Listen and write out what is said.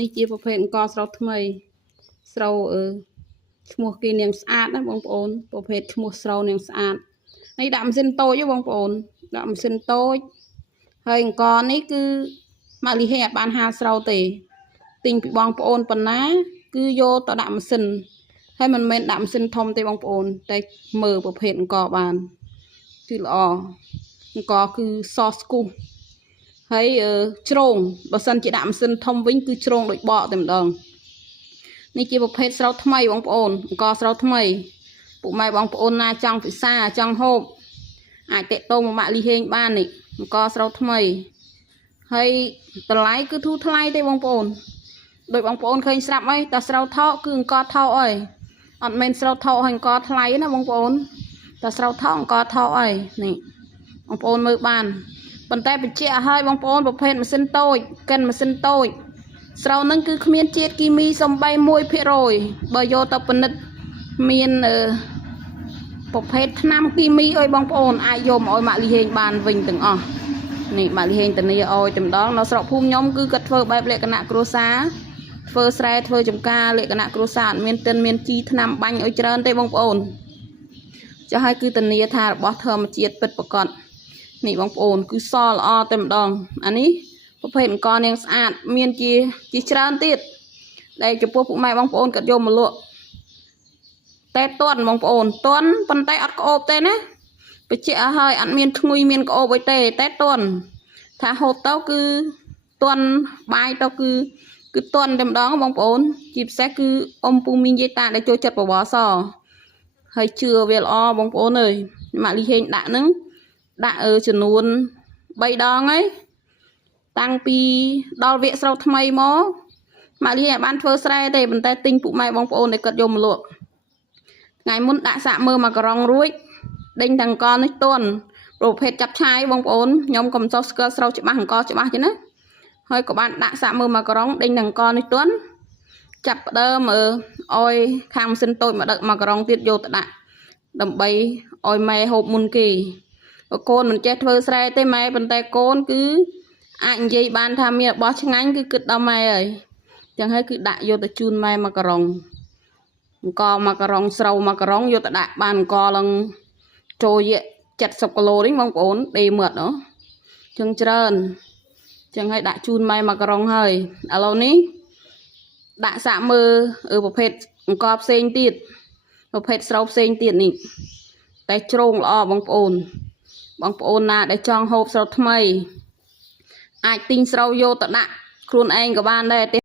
នេះជាប្រភេទអង្គស្រូវថ្មីស្រូវឈ្មោះគេនាងស្អាតណាបងប្អូនប្រភេទឈ្មោះស្រូវនាងស្អាតនេះដាក់ម៉ាស៊ីនតូចបងប្អូនដាក់ម៉ាស៊ីនតូចហើយអង្គនេះគឺម៉ាក់លីហេអត់បានហាលស្រូវទេទិញពីបងប្អូនប៉ុណ្ណាគឺយកទៅដាក់ម៉ាស៊ីនហើយមិនមែនដាក់ម៉ាស៊ីនធំទេបងប្អូនតែមើលប្រភេទអង្គបានគឺល្អអង្គគឺសស្គូសហើយជ្រងបើសិនជាដាក់ម៉ាស៊ីនធំវិញគឺជ្រងដូចបកតែម្ដងនេះជាប្រភេទស្រូវថ្មីបងប្អូនអង្គស្រូវថ្មីពុកម៉ែបងប្អូនណាចង់ពិសាចង់ហូបអាចតាក់ទងមកម៉ាក់លីហេងបាននេះអង្គស្រូវថ្មីហើយតម្លៃគឺធូរថ្លៃទេបងប្អូនដោយបងប្អូនឃើញស្រាប់អីតែស្រូវថោកគឺអង្គថោកអីអត់មែនស្រូវថោកហើយអង្គថ្លៃណាបងប្អូនតែស្រូវថោកអង្គថោកអីនេះបងប្អូនមើលបានប៉ុន្តែបញ្ជាក់ឲ្យបងប្អូនប្រភេទម៉ាស៊ីនតូចកិនម៉ាស៊ីនតូចស្រូវនឹងគឺគ្មានជាតិគីមីសំបី 1% បើយកទៅពិនិត្យមានប្រភេទថ្នាំគីមីអីបងប្អូនអាចយកមកឲ្យម៉ាក់លីហេងបានវិញទាំងអស់នេះម៉ាក់លីហេងតានីឲ្យតែម្ដងនៅស្រុកភូមិខ្ញុំគឺគាត់ធ្វើបែបលក្ខណៈគ្រួសារធ្វើស្រែធ្វើចំការលក្ខណៈគ្រួសារអត់មានទិនមានជីថ្នាំបាញ់ឲ្យច្រើនទេបងប្អូនចាស់ហើយគឺតានីថារបស់ធម្មជាតិពិតប្រាកដនេះបងប្អូនគឺសល្អតែម្ដងអានេះប្រភេទអង្គនាងស្អាតមានជាច្រើនទៀតដែលចំពោះពុកម៉ែបងប្អូនគាត់យកមកលក់តែតន់បងប្អូនតន់ប៉ុន្តែអត់ក្អូបទេណាបញ្ជាក់ឲ្យហើយអត់មានឈ្ងុយមានក្អូបអីទេតែតន់ថាហូបទៅគឺតន់បាយទៅគឺតន់តែម្ដងបងប្អូនជាពិសេសគឺអ៊ំពូមីងយាយតាដែលចូលចិត្តបបរសហើយជឿវាល្អបងប្អូនអើយម៉ាក់លីហេងដាក់ហ្នឹងដាក់ចំនួន3ដងហើយតាំងពីដល់វគ្គស្រូវថ្មីមកម៉ាក់លីហេងបានធ្វើស្រែទេប៉ុន្តែទិញពុកម៉ែបងប្អូនដែលគាត់យកមកលក់ថ្ងៃមុនដាក់សាក់មើលមកក្រុងរួចដេញទាំងអង្គនេះទន់ប្រភេទចាប់ឆាយបងប្អូនខ្ញុំក៏មិនសូវស្គាល់ស្រូវច្បាស់អង្គច្បាស់ទេណាហើយក៏បានដាក់សាក់មើលមកក្រុងដេញទាំងអង្គនេះទន់ចាប់ផ្ដើមឲ្យខាងម៉ាស៊ីនតូចមកដឹកមកក្រុងទៀតយកទៅដាក់ដើម្បីឲ្យម៉ែហូបមុនគេកូនមិនចេះធ្វើស្រែទេម៉ែប៉ុន្តែកូនគឺអាចនិយាយបានថាមានរបស់ឆ្ងាញ់គឺគិតដល់ម៉ែហើយចឹងហើយគឺដាក់យកទៅជូនម៉ែមកក្រុងអង្គមកក្រុងស្រូវមកក្រុងយកទៅដាក់បានអង្គឡើងចូល70គីឡូនេះបងប្អូនដេមឹកចឹងច្រើនចឹងហើយដាក់ជូនម៉ែមកក្រុងហើយឥឡូវនេះដាក់សាក់មើលប្រភេទអង្គផ្សេងទៀតប្រភេទស្រូវផ្សេងទៀតនេះតែជ្រងល្អបងប្អូនណាដែលចង់ហូបស្រូវថ្មីអាចទិញស្រូវយកទៅដាក់ខ្លួនឯងក៏បានដែរ